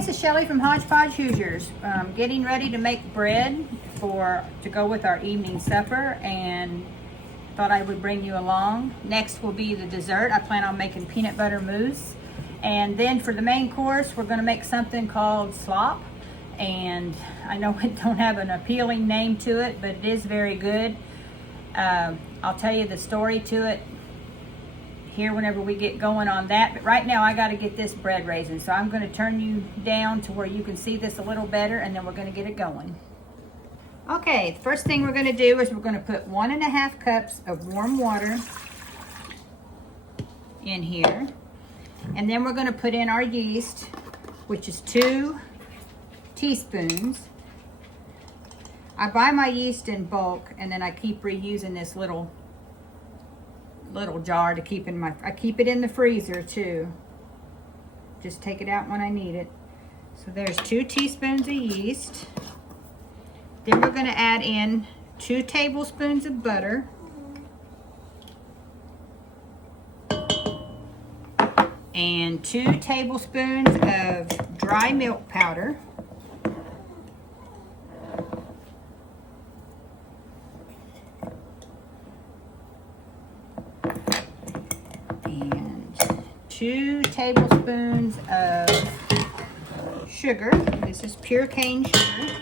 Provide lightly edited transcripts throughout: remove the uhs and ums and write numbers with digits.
this is Shelly from Hodgepodge Hoosiers. Getting ready to make bread to go with our evening supper, and thought I would bring you along. Next will be the dessert. I plan on making peanut butter mousse. And then for the main course, we're gonna make something called slop. And I know it don't have an appealing name to it, but it is very good. I'll tell you the story to it here whenever we get going on that, but right now I got to get this bread raising, so I'm going to turn you down to where you can see this a little better, and then we're going to get it going. Okay, the first thing we're going to do is we're going to put 1.5 cups of warm water in here, and then we're going to put in our yeast, which is 2 teaspoons. I buy my yeast in bulk, and then I keep reusing this little jar to keep in I keep it in the freezer too. Just take it out when I need it. So there's 2 teaspoons of yeast. Then we're going to add in 2 tablespoons of butter. And 2 tablespoons of dry milk powder. And 2 tablespoons of sugar. This is pure cane sugar.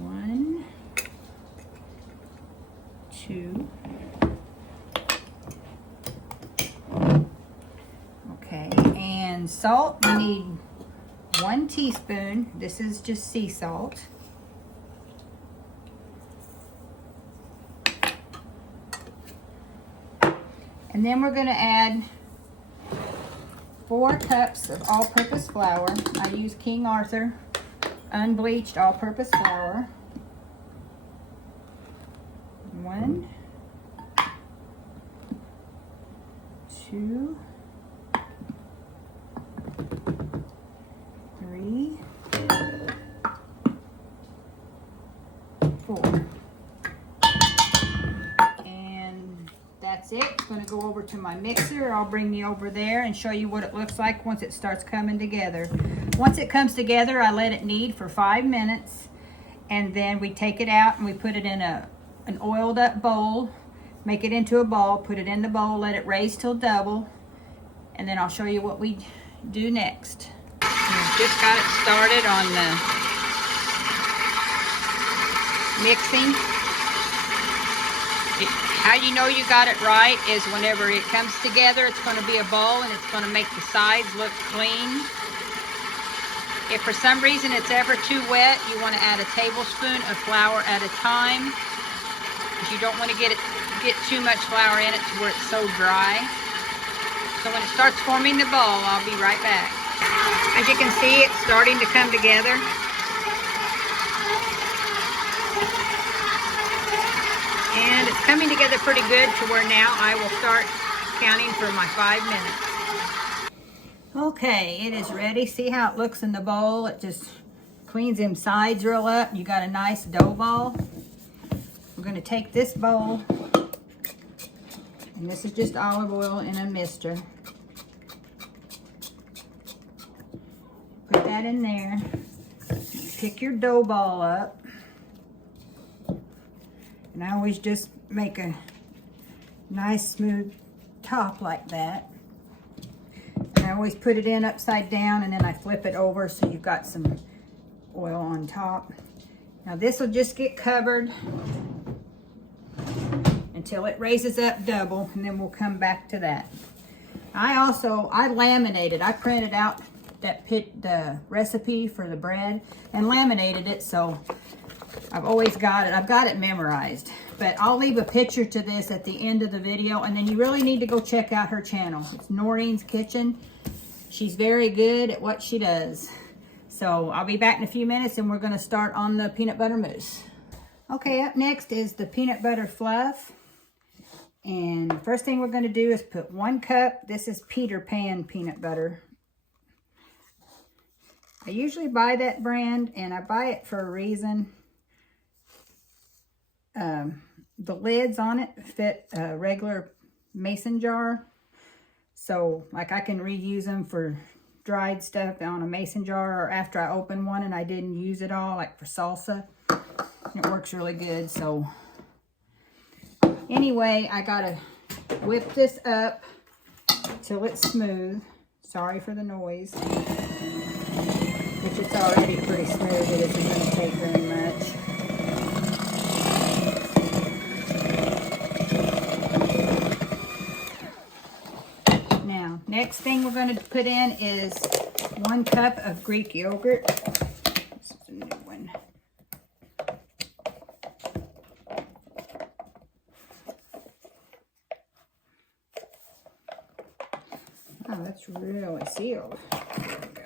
One, 2. Okay, and salt, we need 1 teaspoon. This is just sea salt. And then we're going to add 4 cups of all-purpose flour. I use King Arthur unbleached all-purpose flour. 1, 2, 3, 4. And that's it. I'm going to go over to my mixer. I'll bring you over there and show you what it looks like once it starts coming together. Once it comes together, I let it knead for 5 minutes, and then we take it out and we put it in an oiled up bowl, make it into a ball, put it in the bowl, let it raise till double, and then I'll show you what we do next. We've just got it started on the mixing. How you know you got it right is whenever it comes together, it's going to be a ball and it's going to make the sides look clean. If for some reason it's ever too wet, you want to add a tablespoon of flour at a time, because you don't want to get too much flour in it to where it's so dry. So when it starts forming the ball, I'll be right back. As you can see, it's starting to come together. And it's coming together pretty good to where now I will start counting for my 5 minutes. Okay, it is ready. See how it looks in the bowl? It just cleans them sides real up. You got a nice dough ball. We're going to take this bowl, and this is just olive oil in a mister. Put that in there. Pick your dough ball up. And I always just make a nice smooth top like that. And I always put it in upside down, and then I flip it over so you've got some oil on top. Now this will just get covered until it raises up double, and then we'll come back to that. I laminated. I printed out the recipe for the bread and laminated it, so I've always got it. I've got it memorized. But I'll leave a picture to this at the end of the video, and then you really need to go check out her channel. It's Noreen's Kitchen. She's very good at what she does. So I'll be back in a few minutes, and we're going to start on the peanut butter mousse. Okay, up next is the peanut butter fluff. And the first thing we're going to do is put 1 cup. This is Peter Pan peanut butter. I usually buy that brand, and I buy it for a reason. The lids on it fit a regular mason jar. So like I can reuse them for dried stuff on a mason jar, or after I open one and I didn't use it all, like for salsa. It works really good. So anyway, I gotta whip this up till it's smooth. Sorry for the noise. Which it's already pretty smooth. It isn't going to take very much. Now, next thing we're going to put in is 1 cup of Greek yogurt. This is a new one. Oh, that's really sealed. There we go.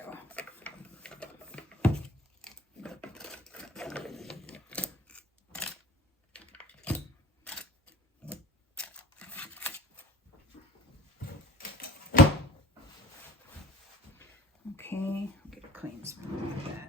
Okay, I'll get a clean spoon for that.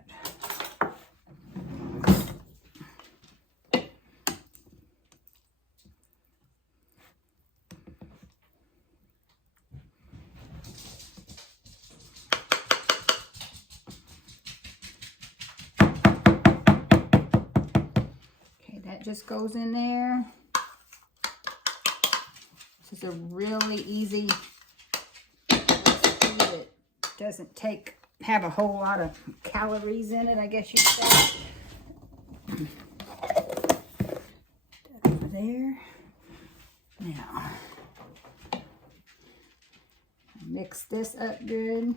Okay, that just goes in there. This is a really easy recipe that doesn't have a whole lot of calories in it, I guess you'd say. That over there. Now, mix this up good.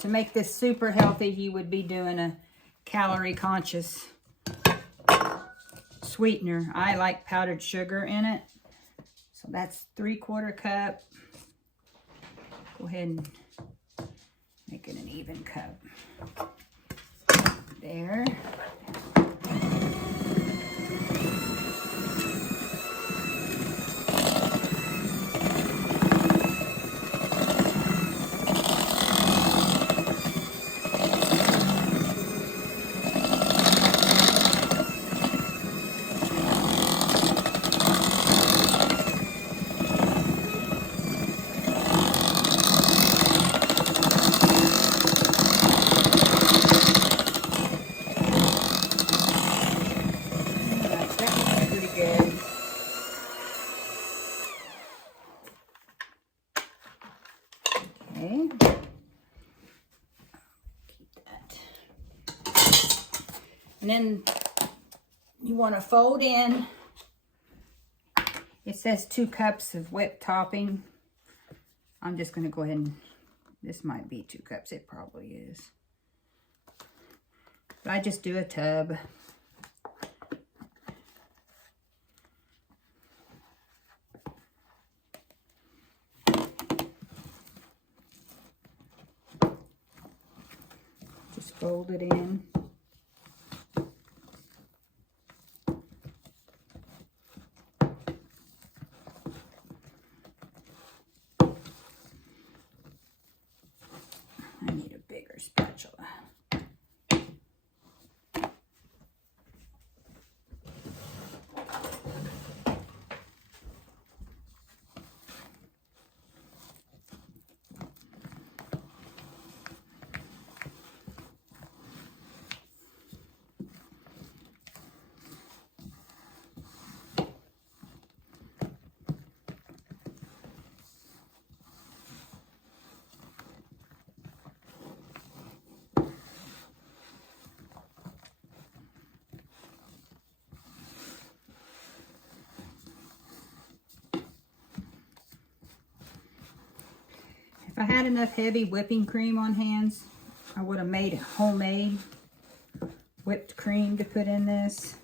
To make this super healthy, you would be doing a calorie conscious sweetener. I like powdered sugar in it. So that's 3/4 cup. Go ahead and make it an even cup. There. And then you want to fold in. It says 2 cups of whipped topping. I'm just going to go ahead and, this might be 2 cups. It probably is. But I just do a tub. Just fold it in. I need a bigger spatula. If I had enough heavy whipping cream on hands, I would have made homemade whipped cream to put in this.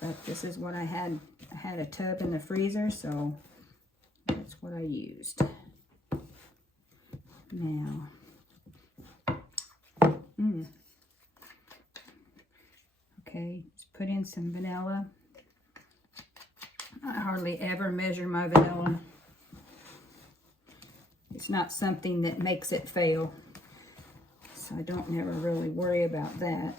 But stuff. This is what I had. I had a tub in the freezer, so that's what I used. Now, okay, just put in some vanilla. I hardly ever measure my vanilla. It's not something that makes it fail, so I don't never really worry about that.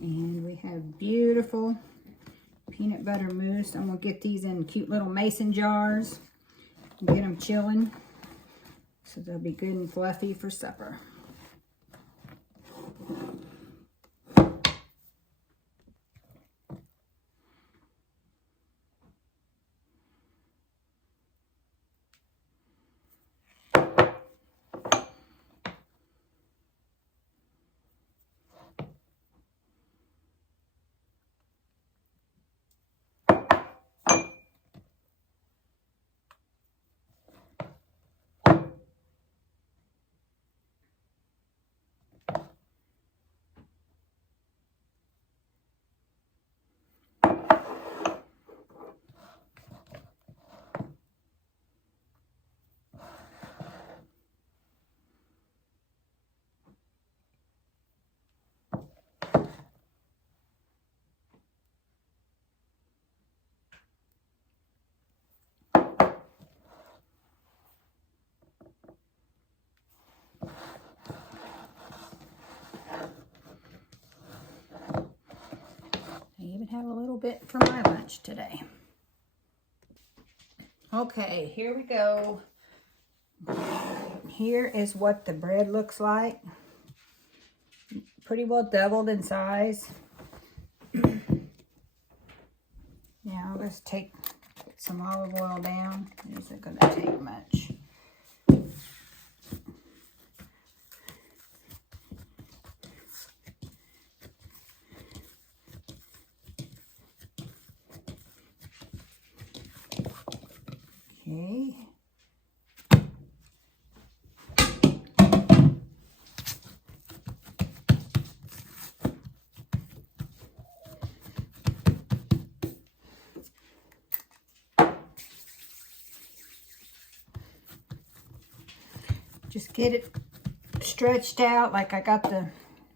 And we have beautiful peanut butter mousse. I'm gonna get these in cute little mason jars and get them chilling, so they'll be good and fluffy for supper. Have a little bit for my lunch today. Okay, here we go. Here is what the bread looks like. Pretty well doubled in size. Now let's put some olive oil down. It isn't going to take much. Okay. Just get it stretched out like I got the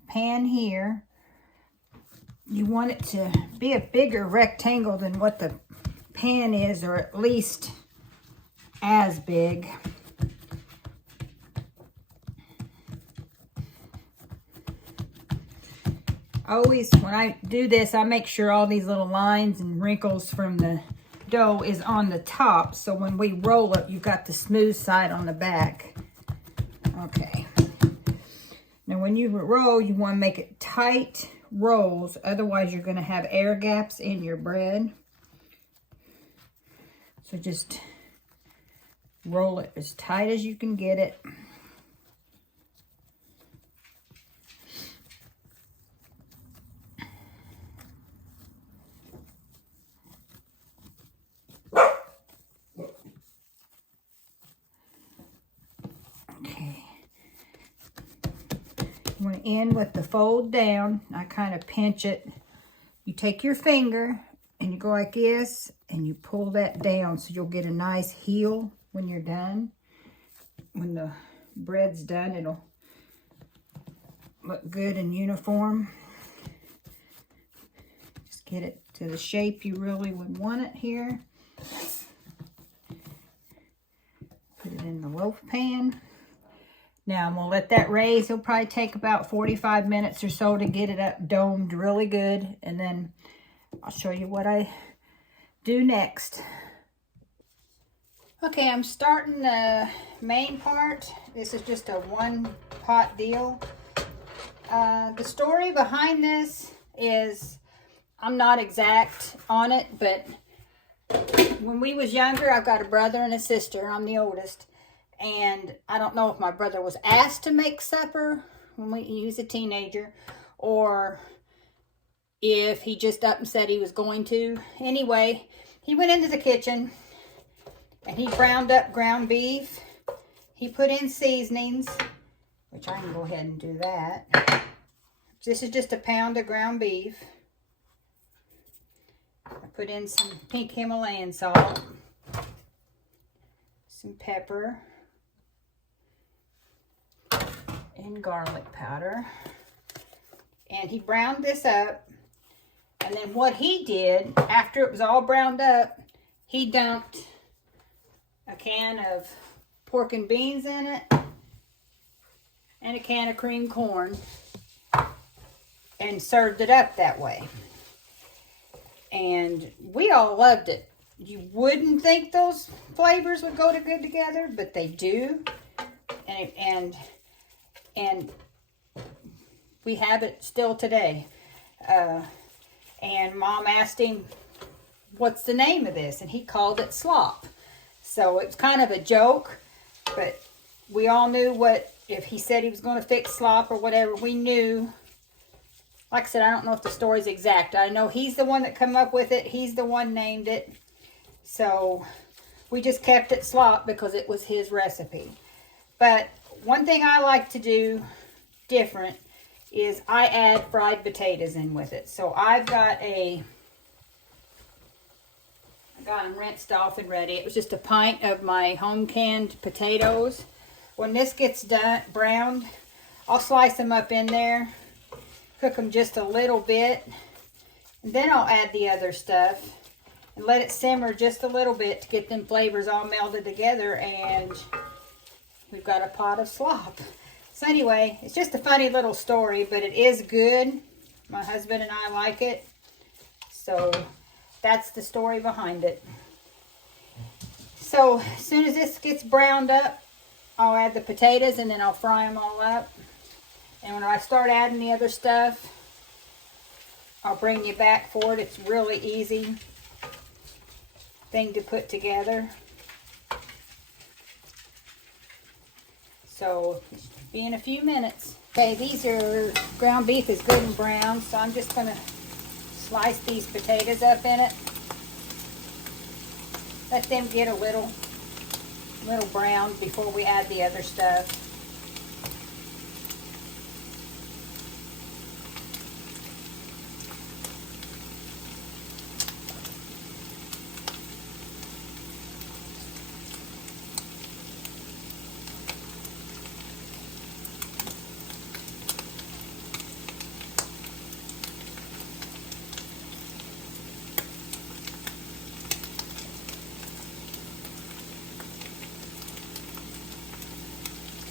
pan here. You want it to be a bigger rectangle than what the pan is, or at least as big. Always, when I do this, I make sure all these little lines and wrinkles from the dough is on the top, so when we roll it, you've got the smooth side on the back. Okay. Now when you roll, you want to make it tight rolls, otherwise you're going to have air gaps in your bread. So just roll it as tight as you can get it. Okay. You want to end with the fold down. I kind of pinch it. You take your finger and you go like this and you pull that down so you'll get a nice heel when you're done. When the bread's done, it'll look good and uniform. Just get it to the shape you really would want it here. Put it in the loaf pan. Now I'm gonna let that raise. It'll probably take about 45 minutes or so to get it up domed really good, and then I'll show you what I do next. Okay, I'm starting the main part. This is just a one pot deal. The story behind this is, I'm not exact on it, but when we was younger, I've got a brother and a sister. I'm the oldest. And I don't know if my brother was asked to make supper when he was a teenager, or if he just up and said he was going to. Anyway, he went into the kitchen and he browned up ground beef. He put in seasonings, which I can go ahead and do that. This is just a pound of ground beef. I put in some pink Himalayan salt, some pepper, and garlic powder. And he browned this up. And then what he did, after it was all browned up, he dumped a can of pork and beans in it and a can of cream corn and served it up that way. And we all loved it. You wouldn't think those flavors would go good together, but they do. And we have it still today. And Mom asked him, what's the name of this? And he called it Slop. So it's kind of a joke, but we all knew what, if he said he was going to fix slop or whatever, we knew. Like I said, I don't know if the story's exact. I know he's the one that come up with it. He's the one named it. So we just kept it Slop because it was his recipe. But one thing I like to do different is I add fried potatoes in with it. So I got them rinsed off and ready. It was just a pint of my home canned potatoes. When this gets done browned, I'll slice them up in there, cook them just a little bit, and then I'll add the other stuff and let it simmer just a little bit to get them flavors all melded together, and we've got a pot of slop. So anyway, it's just a funny little story, but it is good. My husband and I like it. So that's the story behind it. So as soon as this gets browned up, I'll add the potatoes and then I'll fry them all up. And when I start adding the other stuff, I'll bring you back for it. It's really easy thing to put together. So be in a few minutes. Okay, these are, ground beef is good and brown, so I'm just going to slice these potatoes up in it. Let them get a little brown before we add the other stuff.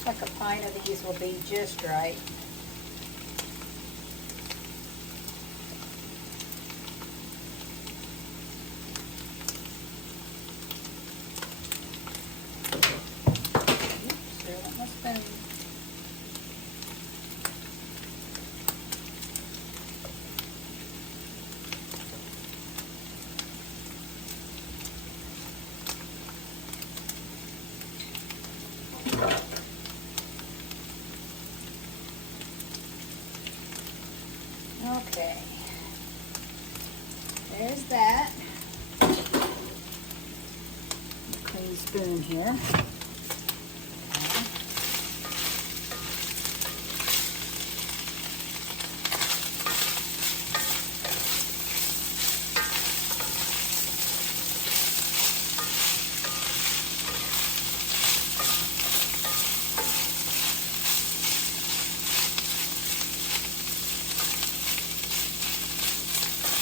Like a pint of these will be just right. Oops, there went my spoon. Okay, there's that. Clean spoon here.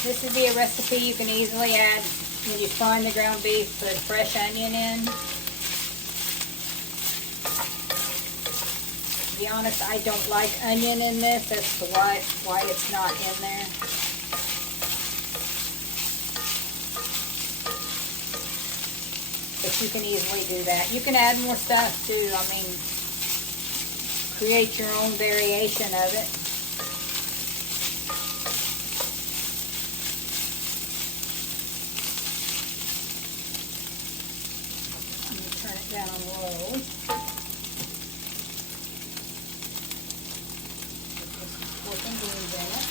This would be a recipe you can easily add when you frying the ground beef, put a fresh onion in. To be honest, I don't like onion in this. That's why it's not in there. But you can easily do that. You can add more stuff too. I mean, create your own variation of it. Down low. Put some pork and beans in it.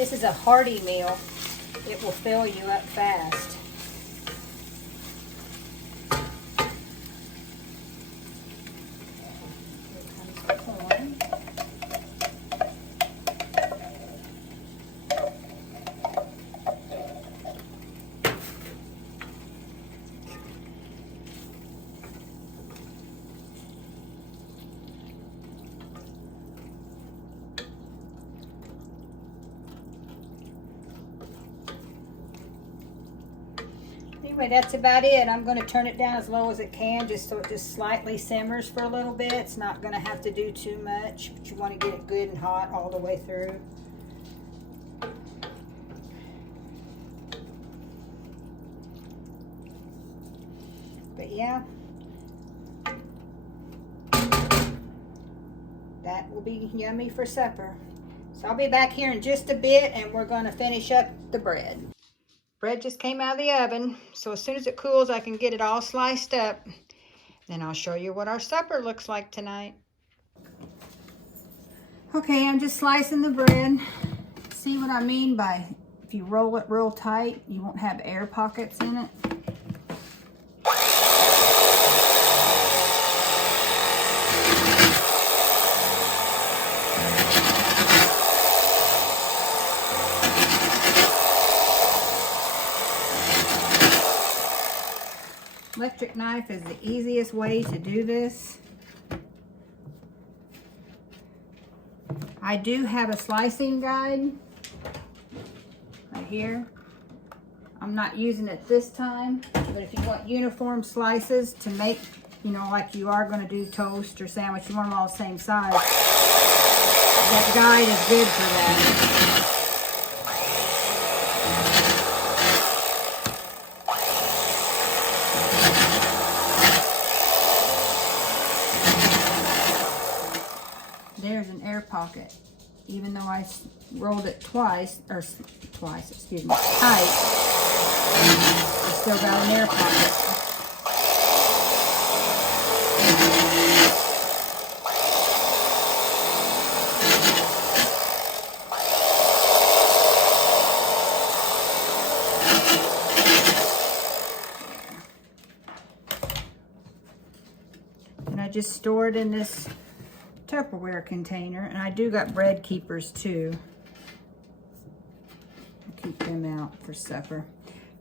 This is a hearty meal. It will fill you up fast. Here comes the corn. Anyway, that's about it. I'm going to turn it down as low as it can, just so it just slightly simmers for a little bit. It's not going to have to do too much, but you want to get it good and hot all the way through. But yeah, that will be yummy for supper. So I'll be back here in just a bit, and we're going to finish up the bread. Bread just came out of the oven, so as soon as it cools, I can get it all sliced up. Then I'll show you what our supper looks like tonight. Okay, I'm just slicing the bread. See what I mean by if you roll it real tight, you won't have air pockets in it. Electric knife is the easiest way to do this. I do have a slicing guide right here. I'm not using it this time, but if you want uniform slices to make, you know, like you are going to do toast or sandwich, you want them all the same size, that guide is good for that. There's an air pocket. Even though I rolled it tight, I still got an air pocket. And I just store it in this Tupperware container, and I do got bread keepers too. I'll keep them out for supper.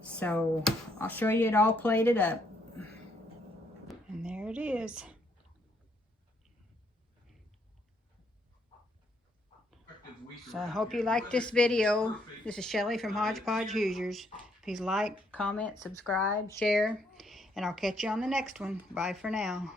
So I'll show you it all plated up. And there it is. So I hope you liked this video. This is Shelly from Hodgepodge Hoosiers. Please like, comment, subscribe, share, and I'll catch you on the next one. Bye for now.